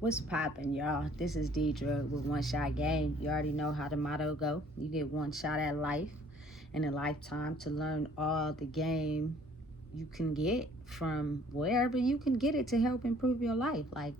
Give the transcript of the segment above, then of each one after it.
What's poppin', y'all? This is Deidre with One Shot Game. You already know how the motto go. You get one shot at life in a lifetime to learn all the game you can get from wherever you can get it to help improve your life. Like,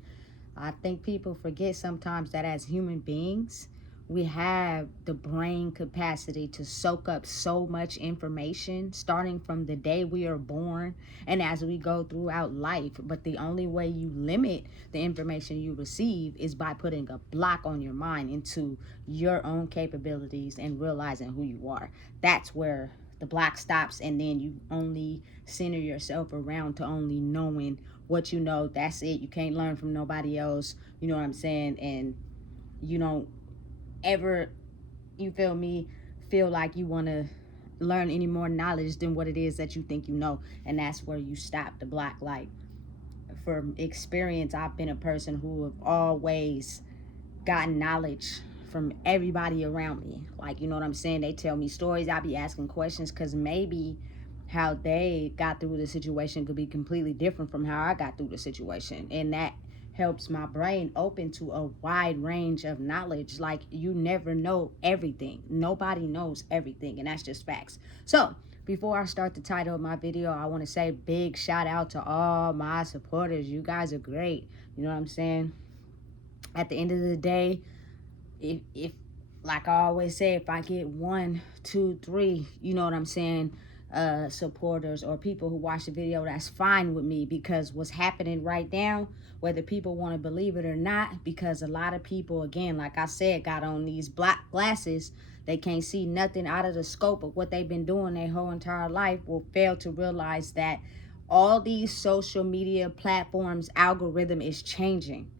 I think people forget sometimes that as human beings, we have the brain capacity to soak up so much information starting from the day we are born and as we go throughout life. But the only way you limit the information you receive is by putting a block on your mind into your own capabilities and realizing who you are. That's where the block stops, and then you only center yourself around to only knowing what you know. That's it. You can't learn from nobody else. You know what I'm saying? And you don't ever, you feel me, feel like you want to learn any more knowledge than what it is that you think you know. And that's where you stop the block. Like, from experience, I've been a person who have always gotten knowledge from everybody around me. Like, you know what I'm saying? They tell me stories. I be asking questions because maybe how they got through the situation could be completely different from how I got through the situation. And that helps my brain open to a wide range of knowledge. Like, you never know everything. Nobody knows everything. And that's just facts. So, before I start the title of my video, I want to say big shout out to all my supporters. You guys are great. You know what I'm saying? At the end of the day, if like I always say, if I get 1, 2, 3, you know what I'm saying, supporters or people who watch the video, that's fine with me. Because what's happening right now, whether people want to believe it or not, because a lot of people, again, like I said, got on these black glasses, they can't see nothing out of the scope of what they've been doing their whole entire life, will fail to realize that all these social media platforms algorithm is changing.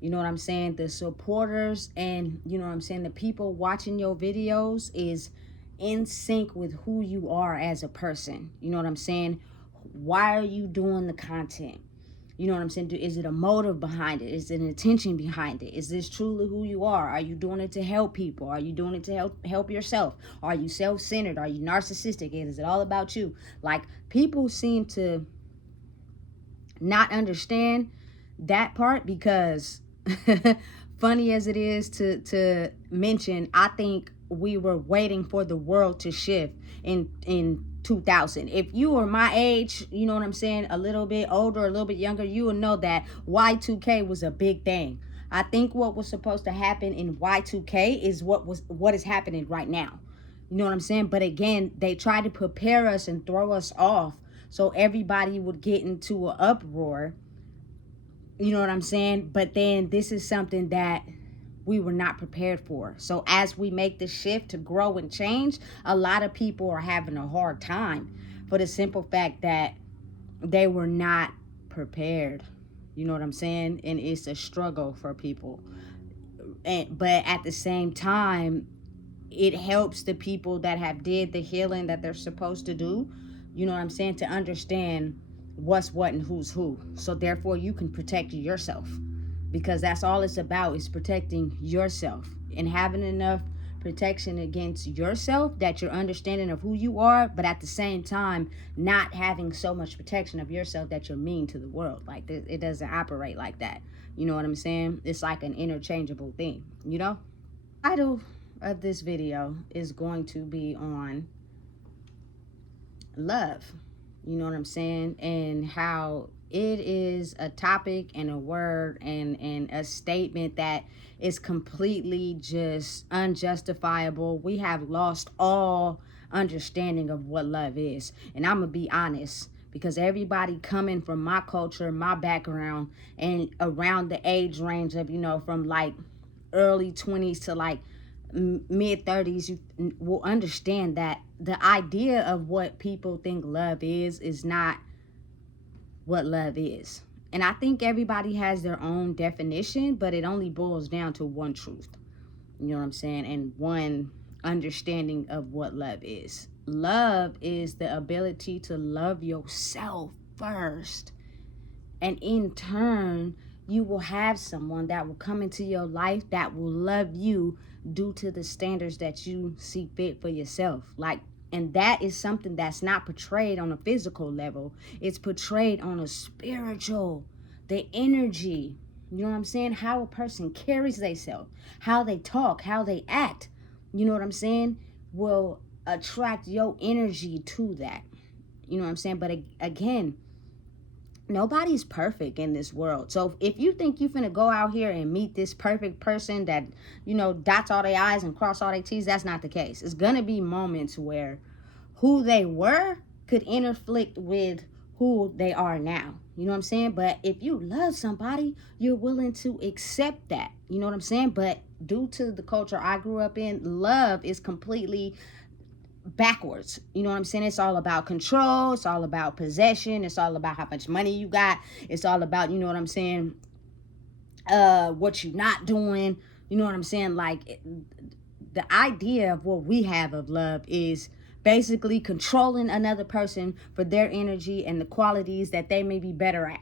You know what I'm saying? The supporters and, you know what I'm saying, the people watching your videos is in sync with who you are as a person. You know what I'm saying? Why are you doing the content? You know what I'm saying? Is it a motive behind it? Is it an intention behind it? Is this truly who you are? Are you doing it to help people? Are you doing it to help yourself? Are you self-centered? Are you narcissistic? Is it all about you? Like, people seem to not understand that part because funny as it is to mention, I think we were waiting for the world to shift in 2000. If you were my age, you know what I'm saying, a little bit older, a little bit younger, you will know that Y2K was a big thing. I think what was supposed to happen in Y2K is what is happening right now. You know what I'm saying? But again, they try to prepare us and throw us off so everybody would get into an uproar. You know what I'm saying? But then this is something that we were not prepared for. So as we make the shift to grow and change, a lot of people are having a hard time for the simple fact that they were not prepared. You know what I'm saying? And it's a struggle for people. But at the same time, it helps the people that have did the healing that they're supposed to do, you know what I'm saying, to understand what's what and who's who. So therefore you can protect yourself, because that's all it's about, is protecting yourself and having enough protection against yourself that you're understanding of who you are, but at the same time not having so much protection of yourself that you're mean to the world. Like, it doesn't operate like that. You know what I'm saying? It's like an interchangeable thing, you know? Title of this video is going to be on love. You know what I'm saying? And how it is a topic and a word and a statement that is completely just unjustifiable. We have lost all understanding of what love is. And I'm going to be honest, because everybody coming from my culture, my background, and around the age range of, you know, from like early 20s to like mid 30s, you will understand that the idea of what people think love is not what love is. And I think everybody has their own definition, but it only boils down to one truth. You know what I'm saying? And one understanding of what love is. Love is the ability to love yourself first. And in turn, you will have someone that will come into your life that will love you due to the standards that you see fit for yourself. Like, and that is something that's not portrayed on a physical level. It's portrayed on a spiritual, the energy. You know what I'm saying? How a person carries themselves, how they talk, how they act, you know what I'm saying, will attract your energy to that. You know what I'm saying? But again, nobody's perfect in this world. So if you think you finna go out here and meet this perfect person that, dots all their I's and cross all their T's, that's not the case. It's gonna be moments where who they were could interflict with who they are now. You know what I'm saying? But if you love somebody, you're willing to accept that. You know what I'm saying? But due to the culture I grew up in, love is completely backwards. You know what I'm saying? It's all about control. It's all about possession. It's all about how much money you got. It's all about, you know what I'm saying, what you're not doing. You know what I'm saying? Like, the idea of what we have of love is basically controlling another person for their energy and the qualities that they may be better at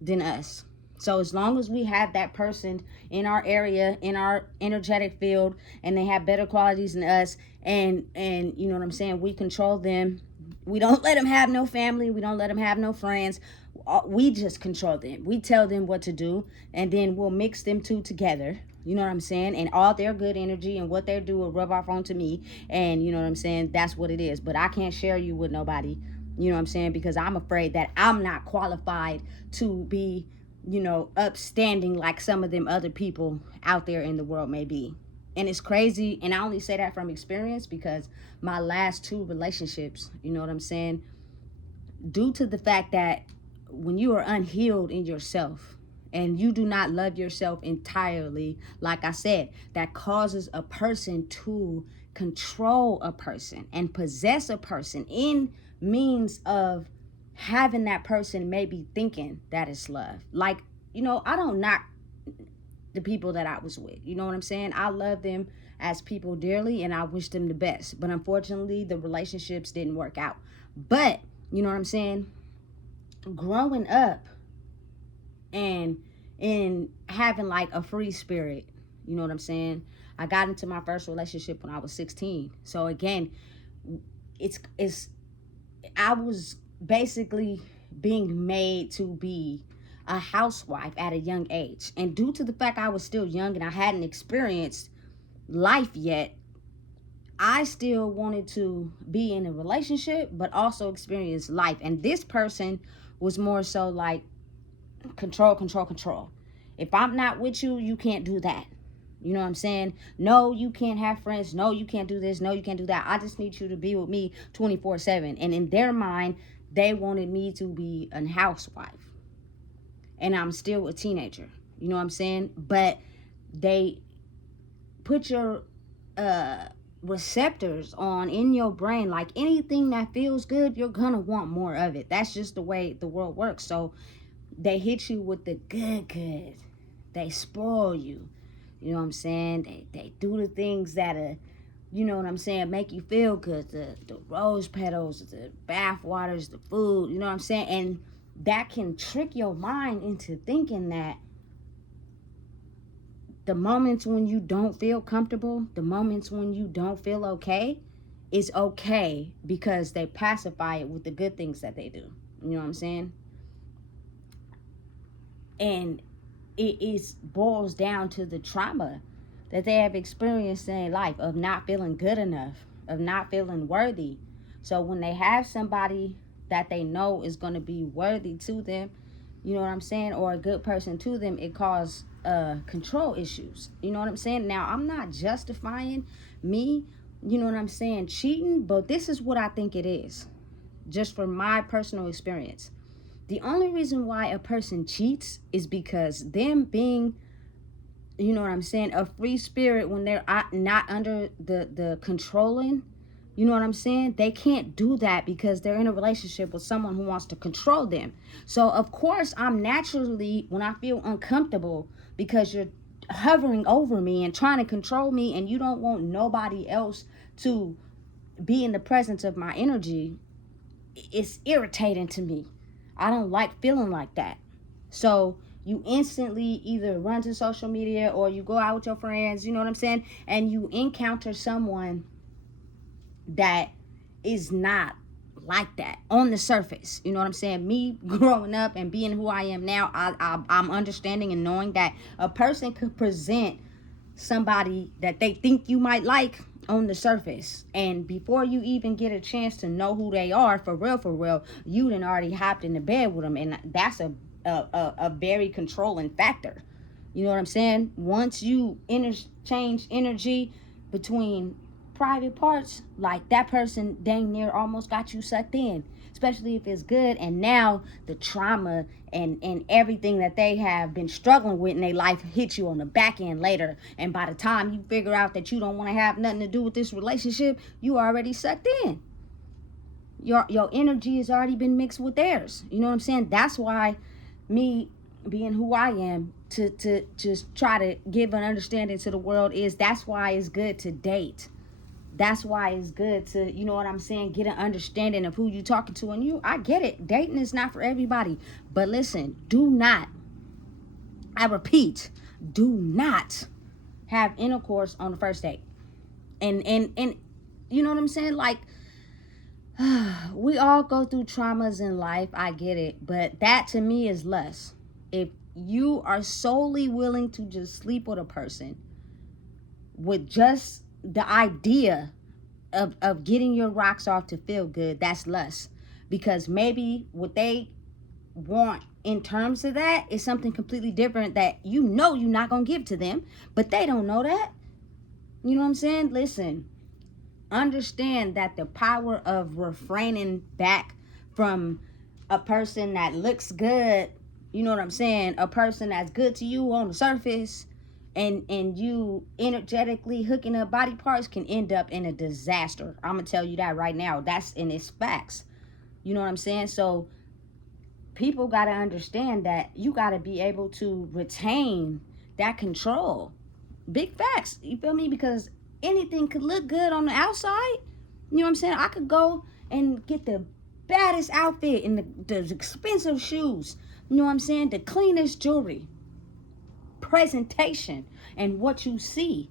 than us. So as long as we have that person in our area, in our energetic field, and they have better qualities than us, and you know what I'm saying, we control them. We don't let them have no family. We don't let them have no friends. We just control them. We tell them what to do, and then we'll mix them two together. You know what I'm saying? And all their good energy and what they do will rub off onto me. And you know what I'm saying? That's what it is. But I can't share you with nobody. You know what I'm saying? Because I'm afraid that I'm not qualified to be, upstanding like some of them other people out there in the world may be. And it's crazy. And I only say that from experience because my last two relationships, you know what I'm saying, due to the fact that when you are unhealed in yourself and you do not love yourself entirely, like I said, that causes a person to control a person and possess a person in means of having that person maybe thinking that is love. Like, I don't knock the people that I was with. You know what I'm saying? I love them as people dearly and I wish them the best. But unfortunately, the relationships didn't work out. But, you know what I'm saying? Growing up and having like a free spirit, you know what I'm saying? I got into my first relationship when I was 16. So again, it's I was basically being made to be a housewife at a young age. And due to the fact I was still young and I hadn't experienced life yet, I still wanted to be in a relationship, but also experience life. And this person was more so like control, control, control. If I'm not with you, you can't do that. You know what I'm saying? No, you can't have friends. No, you can't do this. No, you can't do that. I just need you to be with me 24/7. And in their mind, they wanted me to be a housewife. And I'm still a teenager. You know what I'm saying? But they put your receptors on in your brain. Like anything that feels good, you're gonna want more of it. That's just the way the world works. So they hit you with the good. They spoil you. You know what I'm saying? They do the things that you know what I'm saying, make you feel good. The rose petals, the bath waters, the food, you know what I'm saying? And that can trick your mind into thinking that the moments when you don't feel comfortable, the moments when you don't feel okay, is okay because they pacify it with the good things that they do. You know what I'm saying? And it boils down to the trauma that they have experienced in life of not feeling good enough, of not feeling worthy. So when they have somebody that they know is going to be worthy to them, you know what I'm saying, or a good person to them, it causes control issues. You know what I'm saying? Now, I'm not justifying me, you know what I'm saying, cheating, but this is what I think it is, just from my personal experience. The only reason why a person cheats is because them being, you know what I'm saying, a free spirit, when they're not under the controlling, you know what I'm saying, they can't do that because they're in a relationship with someone who wants to control them. So of course I'm naturally, when I feel uncomfortable because you're hovering over me and trying to control me and you don't want nobody else to be in the presence of my energy, it's irritating to me. I don't like feeling like that. So you instantly either run to social media or you go out with your friends, you know what I'm saying, and you encounter someone that is not like that on the surface. You know what I'm saying? Me growing up and being who I am now, I'm understanding and knowing that a person could present somebody that they think you might like on the surface, and before you even get a chance to know who they are for real, you done already hopped into bed with them, and that's a very controlling factor. You know what I'm saying? Once you interchange energy between private parts, like that person dang near almost got you sucked in, especially if it's good. And now the trauma and everything that they have been struggling with in their life hits you on the back end later. And by the time you figure out that you don't want to have nothing to do with this relationship, you already sucked in. Your energy has already been mixed with theirs. You know what I'm saying? That's why me being who I am, to just try to give an understanding to the world, is that's why it's good to date. That's why it's good to, you know what I'm saying, get an understanding of who you talking to. And I get it, dating is not for everybody, but listen, do not, I repeat, do not have intercourse on the first date. And you know what I'm saying, like, we all go through traumas in life, I get it, but that to me is less. If you are solely willing to just sleep with a person with just the idea of getting your rocks off to feel good, that's lust. Because maybe what they want in terms of that is something completely different that you know you're not going to give to them, but they don't know that. You know what I'm saying? Listen, understand that the power of refraining back from a person that looks good, you know what I'm saying, a person that's good to you on the surface, and you energetically hooking up body parts can end up in a disaster. I'm gonna tell you that right now. That's in its facts. You know what I'm saying? So people gotta understand that you gotta be able to retain that control. Big facts, you feel me? Because anything could look good on the outside. You know what I'm saying? I could go and get the baddest outfit and the expensive shoes, you know what I'm saying, the cleanest jewelry, presentation, and what you see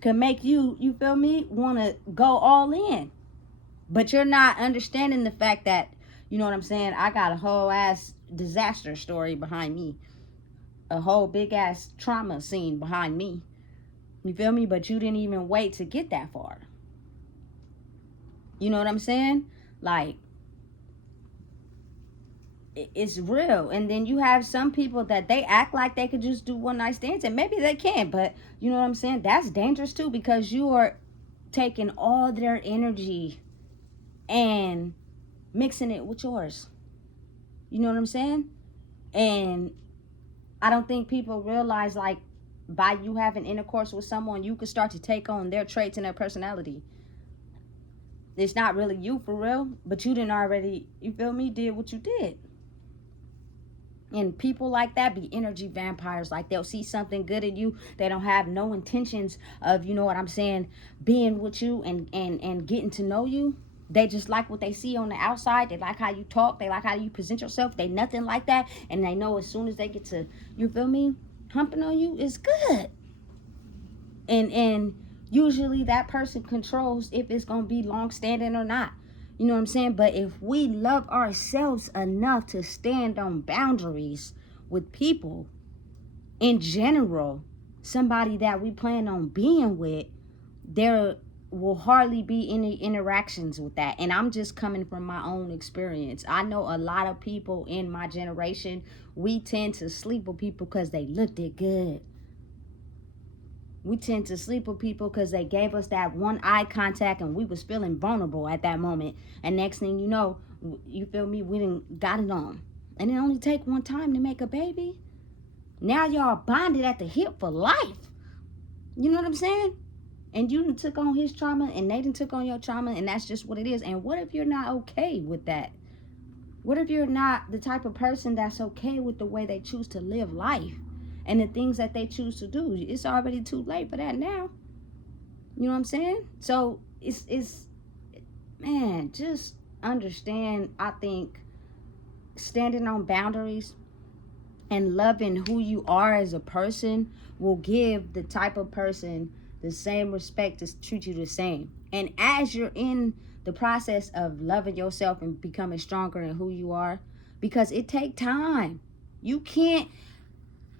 can make you feel me, want to go all in. But you're not understanding the fact that, you know what I'm saying, I got a whole ass disaster story behind me, a whole big ass trauma scene behind me. You feel me? But you didn't even wait to get that far. You know what I'm saying? Like, it's real. And then you have some people that they act like they could just do one night stands, and maybe they can, but you know what I'm saying, that's dangerous too, because you are taking all their energy and mixing it with yours. You know what I'm saying? And I don't think people realize, like, by you having intercourse with someone, you could start to take on their traits and their personality. It's not really you for real, but you didn't already, you feel me, did what you did. And people like that be energy vampires. Like, they'll see something good in you. They don't have no intentions of, you know what I'm saying, being with you and getting to know you. They just like what they see on the outside. They like how you talk. They like how you present yourself. They nothing like that. And they know as soon as they get to, you feel me, humping on you, it's good. And usually that person controls if it's going to be long standing or not. You know what I'm saying? But if we love ourselves enough to stand on boundaries with people in general, somebody that we plan on being with, there will hardly be any interactions with that. And I'm just coming from my own experience. I know a lot of people in my generation, we tend to sleep with people because they looked it good. We tend to sleep with people because they gave us that one eye contact and we was feeling vulnerable at that moment. And next thing you know, you feel me, we done got it on. And it only take one time to make a baby. Now y'all bonded at the hip for life. You know what I'm saying? And you done took on his trauma and they done took on your trauma, and that's just what it is. And what if you're not okay with that? What if you're not the type of person that's okay with the way they choose to live life and the things that they choose to do? It's already too late for that now. You know what I'm saying? So it's man, just understand, I think standing on boundaries and loving who you are as a person will give the type of person the same respect to treat you the same. And as you're in the process of loving yourself and becoming stronger in who you are, because it takes time. You can't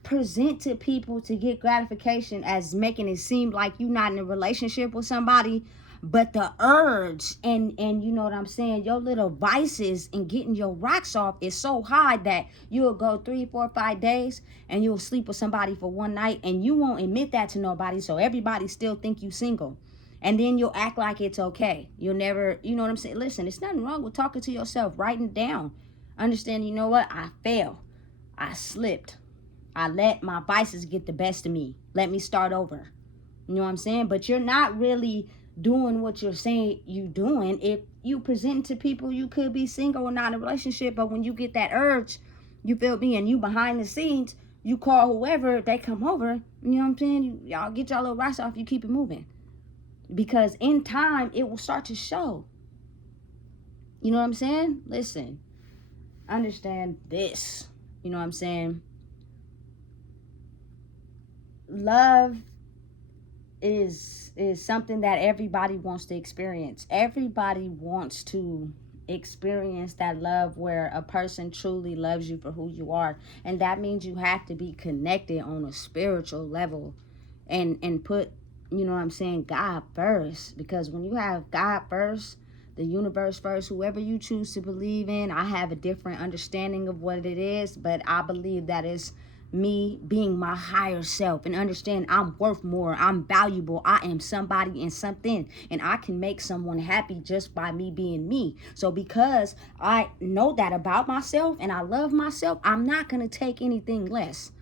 present to people to get gratification as making it seem like you're not in a relationship with somebody, but the urge and you know what I'm saying, your little vices and getting your rocks off is so high that you'll go 3, 4, 5 days and you'll sleep with somebody for one night and you won't admit that to nobody, so everybody still think you single. And then you'll act like it's okay. You'll never, you know what I'm saying? Listen, it's nothing wrong with talking to yourself, writing it down. Understand, you know what? I fell. I slipped. I let my vices get the best of me. Let me start over. You know what I'm saying? But you're not really doing what you're saying you doing. If you present to people you could be single or not in a relationship, but when you get that urge, you feel me, and you behind the scenes, you call whoever, they come over, you know what I'm saying? Y'all get y'all little rocks off, you keep it moving. Because in time, it will start to show. You know what I'm saying? Listen, understand this. You know what I'm saying? Love is something that everybody wants to experience. Everybody wants to experience that love where a person truly loves you for who you are. And that means you have to be connected on a spiritual level and put, you know what I'm saying, God first. Because when you have God first, the universe first, whoever you choose to believe in, I have a different understanding of what it is, but I believe that is me being my higher self and understand I'm worth more, I'm valuable, I am somebody and something, and I can make someone happy just by me being me. So because I know that about myself and I love myself, I'm not going to take anything less.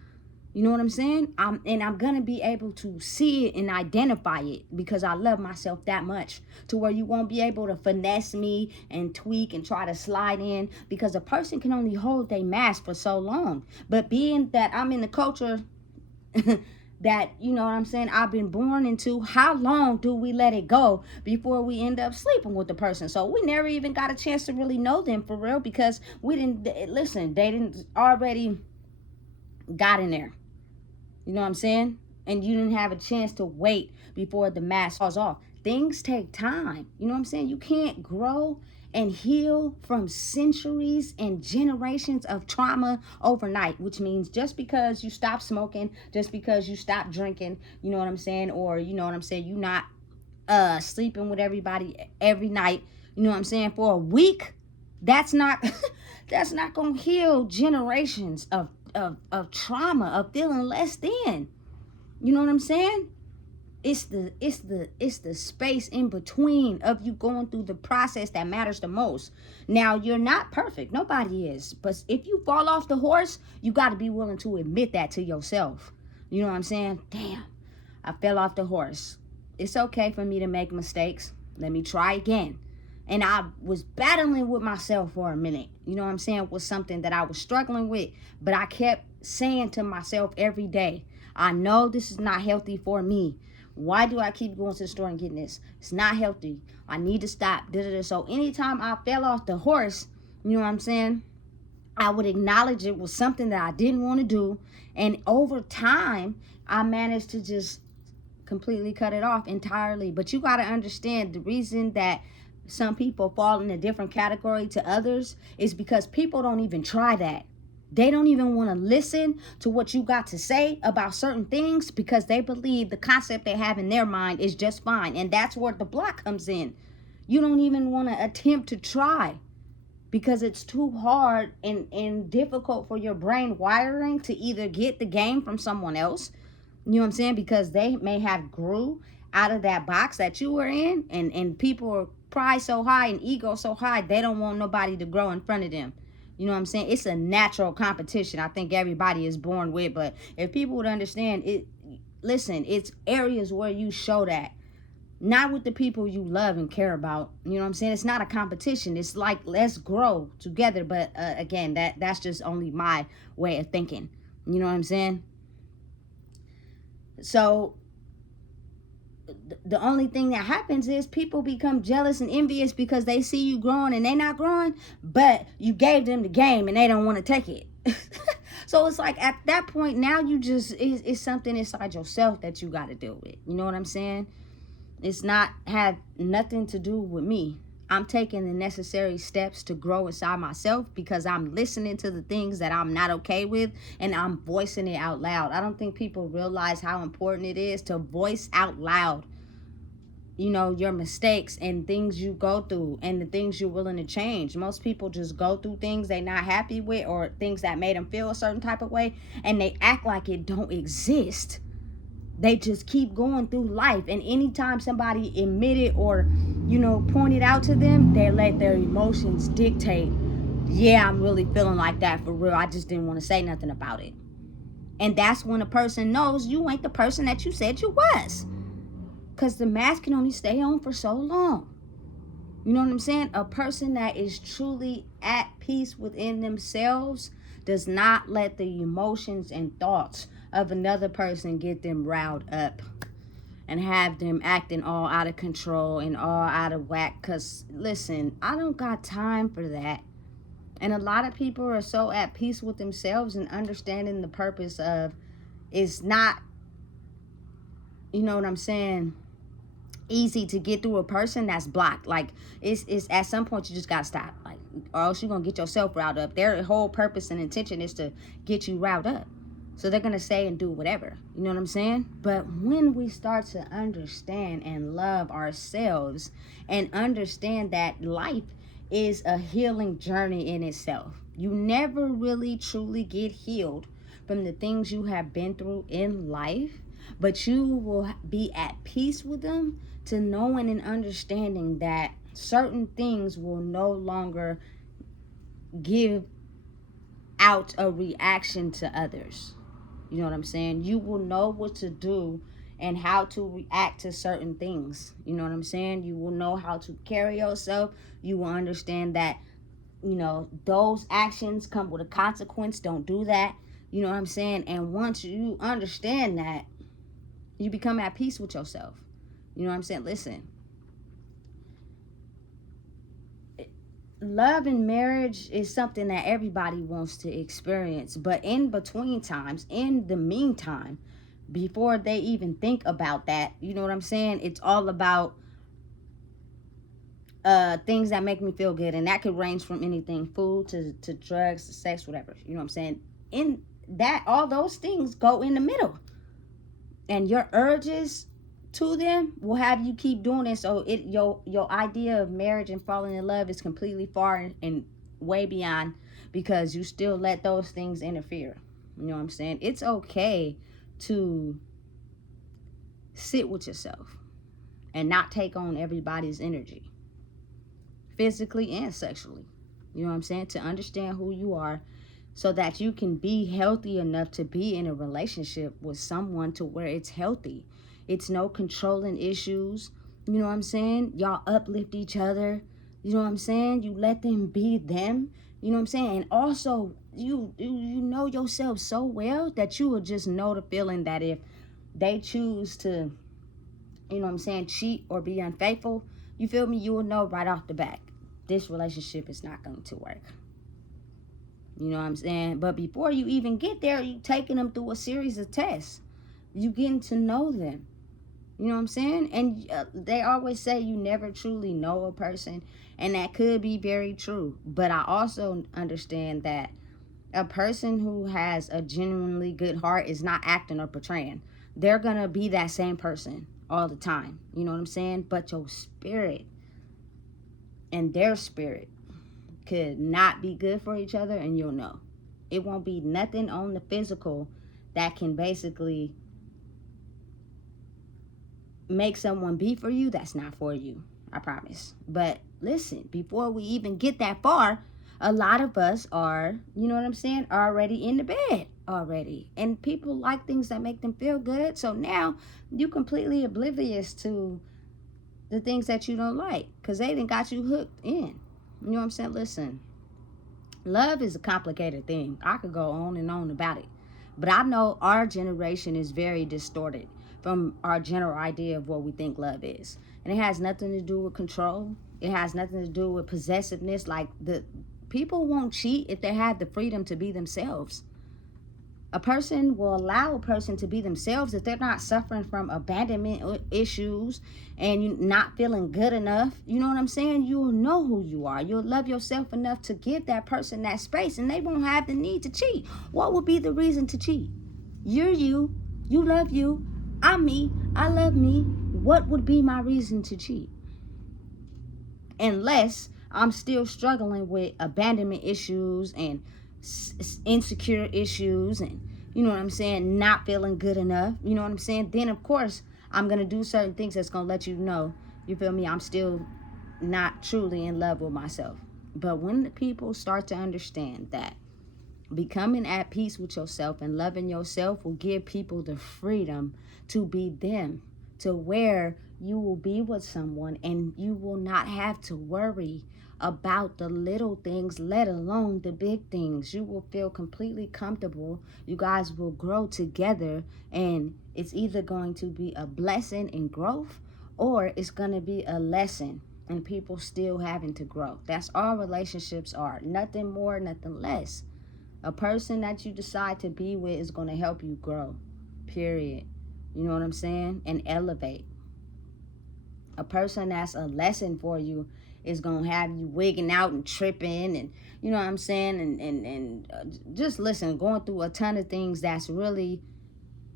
You know what I'm saying? I'm going to be able to see it and identify it because I love myself that much, to where you won't be able to finesse me and tweak and try to slide in, because a person can only hold their mask for so long. But being that I'm in the culture that, you know what I'm saying, I've been born into, how long do we let it go before we end up sleeping with the person? So we never even got a chance to really know them for real, because we didn't, listen, they didn't already got in there. You know what I'm saying? And you didn't have a chance to wait before the mask falls off. Things take time. You know what I'm saying? You can't grow and heal from centuries and generations of trauma overnight, which means just because you stop smoking, just because you stop drinking, you know what I'm saying? Or, you know what I'm saying, you not sleeping with everybody every night, you know what I'm saying, for a week, that's not that's not gonna heal generations of trauma, of feeling less than. You know what I'm saying? It's the space in between of you going through the process that matters the most. Now, you're not perfect. Nobody is. But if you fall off the horse, you got to be willing to admit that to yourself. You know what I'm saying? Damn, I fell off the horse. It's okay for me to make mistakes. Let me try again. And I was battling with myself for a minute. You know what I'm saying? It was something that I was struggling with. But I kept saying to myself every day, I know this is not healthy for me. Why do I keep going to the store and getting this? It's not healthy. I need to stop. So anytime I fell off the horse, you know what I'm saying, I would acknowledge it was something that I didn't want to do. And over time, I managed to just completely cut it off entirely. But you got to understand, the reason that some people fall in a different category to others is because people don't even try that. They don't even want to listen to what you got to say about certain things because they believe the concept they have in their mind is just fine. And that's where the block comes in. You don't even want to attempt to try because it's too hard and difficult for your brain wiring to either get the game from someone else. You know what I'm saying? Because they may have grew out of that box that you were in, and people are pride so high and ego so high, they don't want nobody to grow in front of them. You know what I'm saying? It's a natural competition I think everybody is born with. But if people would understand it, listen, it's areas where you show that. Not with the people you love and care about. You know what I'm saying? It's not a competition. It's like, let's grow together. But again, that's just only my way of thinking. You know what I'm saying? So the only thing that happens is people become jealous and envious because they see you growing and they not growing, but you gave them the game and they don't want to take it. So it's like at that point now you just, it's something inside yourself that you got to deal with. You know what I'm saying? It's not have nothing to do with me. I'm taking the necessary steps to grow inside myself because I'm listening to the things that I'm not okay with and I'm voicing it out loud. I don't think people realize how important it is to voice out loud, you know, your mistakes and things you go through and the things you're willing to change. Most people just go through things they're not happy with or things that made them feel a certain type of way, and they act like it don't exist. They just keep going through life, and anytime somebody admit it or, you know, point it out to them, they let their emotions dictate, yeah, I'm really feeling like that for real, I just didn't want to say nothing about it. And that's when a person knows you ain't the person that you said you was, because the mask can only stay on for so long. You know what I'm saying? A person that is truly at peace within themselves does not let the emotions and thoughts of another person get them riled up and have them acting all out of control and all out of whack. Because, listen, I don't got time for that. And a lot of people are so at peace with themselves and understanding the purpose of it's not, you know what I'm saying, easy to get through a person that's blocked. Like, it's at some point you just gotta stop, like, or else you're gonna get yourself riled up. Their whole purpose and intention is to get you riled up, so they're gonna say and do whatever, you know what I'm saying? But when we start to understand and love ourselves and understand that life is a healing journey in itself, you never really truly get healed from the things you have been through in life, but you will be at peace with them, to knowing and understanding that certain things will no longer give out a reaction to others. You know what I'm saying? You will know what to do and how to react to certain things. You know what I'm saying? You will know how to carry yourself. You will understand that, you know, those actions come with a consequence. Don't do that. You know what I'm saying? And once you understand that, you become at peace with yourself. You know what I'm saying? Listen, love and marriage is something that everybody wants to experience, but in between times, in the meantime, before they even think about that, you know what I'm saying, it's all about things that make me feel good, and that could range from anything, food to drugs to sex, whatever. You know what I'm saying? In that, all those things go in the middle, and your urges to them will have you keep doing it. So your idea of marriage and falling in love is completely far and way beyond, because you still let those things interfere. You know what I'm saying? It's okay to sit with yourself and not take on everybody's energy, physically and sexually. You know what I'm saying? To understand who you are, so that you can be healthy enough to be in a relationship with someone to where it's healthy. It's no controlling issues. You know what I'm saying? Y'all uplift each other. You know what I'm saying? You let them be them. You know what I'm saying? And also, you know yourself so well that you will just know the feeling that if they choose to, you know what I'm saying, cheat or be unfaithful, you feel me? You will know right off the bat, this relationship is not going to work. You know what I'm saying? But before you even get there, you taking them through a series of tests. You getting to know them. You know what I'm saying? And they always say you never truly know a person, and that could be very true. But I also understand that a person who has a genuinely good heart is not acting or portraying. They're going to be that same person all the time. You know what I'm saying? But your spirit and their spirit could not be good for each other, and you'll know. It won't be nothing on the physical that can basically make someone be for you that's not for you. I promise. But listen, before we even get that far, a lot of us are, you know what I'm saying, already in the bed already. And people like things that make them feel good. So now you completely oblivious to the things that you don't like, because they done got you hooked in. You know what I'm saying? Listen, love is a complicated thing. I could go on and on about it. But I know our generation is very distorted from our general idea of what we think love is. And it has nothing to do with control. It has nothing to do with possessiveness. Like, the people won't cheat if they have the freedom to be themselves. A person will allow a person to be themselves if they're not suffering from abandonment issues and you not feeling good enough. You know what I'm saying? You'll know who you are. You'll love yourself enough to give that person that space, and they won't have the need to cheat. What would be the reason to cheat? You're you. You love you. I'm me. I love me. What would be my reason to cheat? Unless I'm still struggling with abandonment issues and insecure issues, and you know what I'm saying, not feeling good enough, you know what I'm saying, then of course I'm gonna do certain things that's gonna let you know, you feel me, I'm still not truly in love with myself. But when the people start to understand that becoming at peace with yourself and loving yourself will give people the freedom to be them, to where you will be with someone and you will not have to worry about the little things, let alone the big things. You will feel completely comfortable. You guys will grow together, and it's either going to be a blessing in growth or it's going to be a lesson and people still having to grow. That's all relationships are. Nothing more, nothing less. A person that you decide to be with is going to help you grow, period. You know what I'm saying? And elevate. A person that's a lesson for you is going to have you wigging out and tripping and, you know what I'm saying? And just listen, going through a ton of things that's really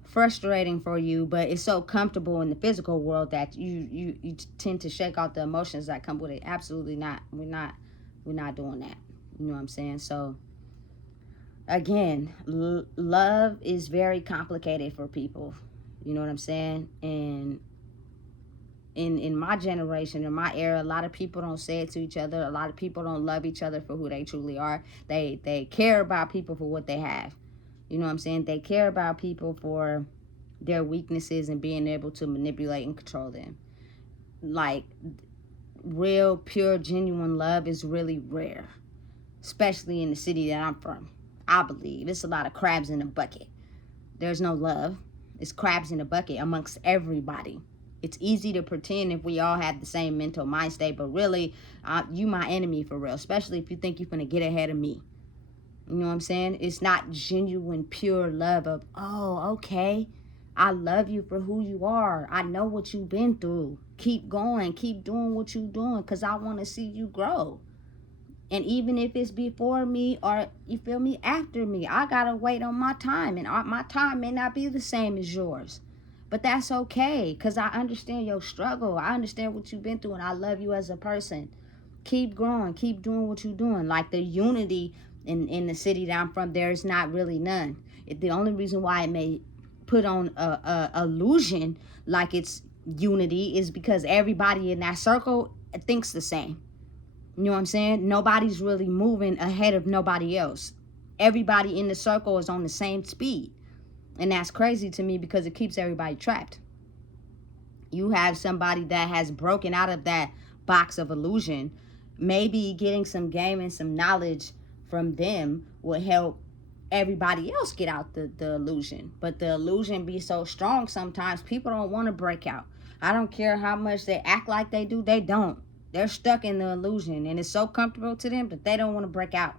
frustrating for you, but it's so comfortable in the physical world that you tend to shake out the emotions that come with it. Absolutely not. We're not doing that. You know what I'm saying? So again, love is very complicated for people. You know what I'm saying? And in my generation, in my era, a lot of people don't say it to each other. A lot of people don't love each other for who they truly are. They care about people for what they have. You know what I'm saying? They care about people for their weaknesses and being able to manipulate and control them. Like, real, pure, genuine love is really rare, especially in the city that I'm from. I believe it's a lot of crabs in a bucket. There's no love. It's crabs in a bucket amongst everybody. It's easy to pretend if we all have the same mental mind state, but really, you my enemy for real, especially if you think you're gonna get ahead of me. You know what I'm saying? It's not genuine, pure love of, oh, okay, I love you for who you are. I know what you've been through. Keep going. Keep doing what you're doing because I want to see you grow. And even if it's before me or, you feel me, after me, I got to wait on my time. And my time may not be the same as yours. But that's okay because I understand your struggle. I understand what you've been through and I love you as a person. Keep growing. Keep doing what you're doing. Like the unity in the city that I'm from, there's not really none. The only reason why it may put on a illusion like it's unity is because everybody in that circle thinks the same. You know what I'm saying? Nobody's really moving ahead of nobody else. Everybody in the circle is on the same speed. And that's crazy to me because it keeps everybody trapped. You have somebody that has broken out of that box of illusion. Maybe getting some game and some knowledge from them will help everybody else get out the illusion. But the illusion be so strong sometimes people don't want to break out. I don't care how much they act like they do, they don't. They're stuck in the illusion and it's so comfortable to them that they don't want to break out.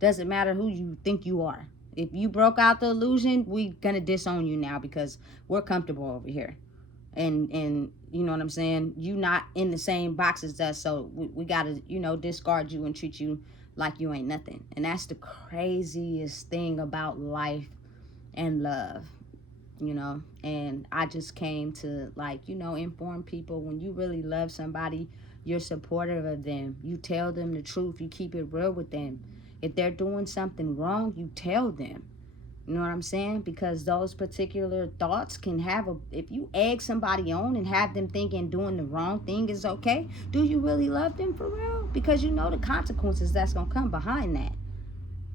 Doesn't matter who you think you are. If you broke out the illusion, we gonna disown you now because we're comfortable over here. And you know what I'm saying, you not in the same box as us, so we gotta, you know, discard you and treat you like you ain't nothing. And that's the craziest thing about life and love, you know. And I just came to, like, you know, inform people, when you really love somebody, you're supportive of them. You tell them the truth. You keep it real with them. If they're doing something wrong, you tell them. You know what I'm saying? Because those particular thoughts can have if you egg somebody on and have them thinking doing the wrong thing is okay, do you really love them for real? Because you know the consequences that's going to come behind that.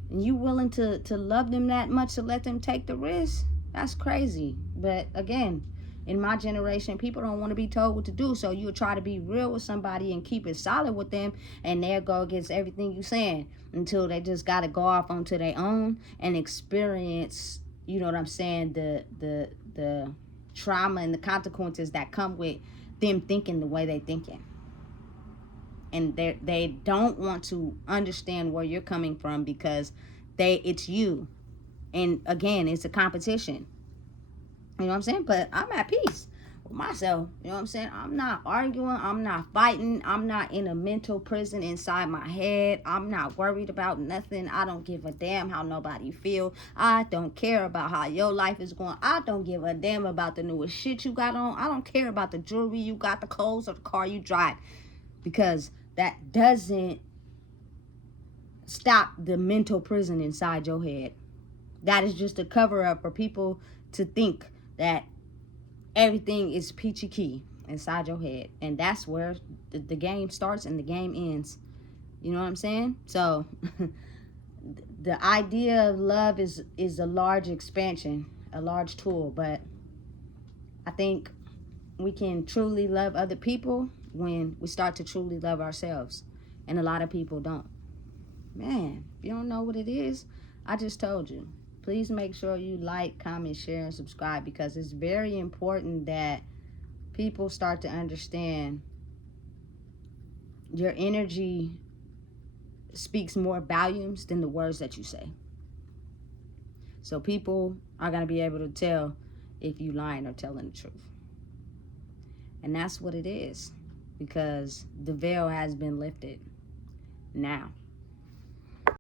And you willing to love them that much to let them take the risk? That's crazy. But again, in my generation, people don't want to be told what to do, so you'll try to be real with somebody and keep it solid with them, and they'll go against everything you're saying until they just got to go off onto their own and experience, you know what I'm saying, the trauma and the consequences that come with them thinking the way they thinking. And they don't want to understand where you're coming from because it's you. And again, it's a competition. You know what I'm saying? But I'm at peace with myself. You know what I'm saying? I'm not arguing. I'm not fighting. I'm not in a mental prison inside my head. I'm not worried about nothing. I don't give a damn how nobody feel. I don't care about how your life is going. I don't give a damn about the newest shit you got on. I don't care about the jewelry you got, the clothes, or the car you drive. Because that doesn't stop the mental prison inside your head. That is just a cover up for people to think that everything is peachy key inside your head. And that's where the game starts and the game ends. You know what I'm saying? So the idea of love is a large expansion, a large tool. But I think we can truly love other people when we start to truly love ourselves. And a lot of people don't. Man, if you don't know what it is, I just told you. Please make sure you like, comment, share, and subscribe, because it's very important that people start to understand your energy speaks more volumes than the words that you say. So people are going to be able to tell if you lying or telling the truth. And that's what it is, because the veil has been lifted now.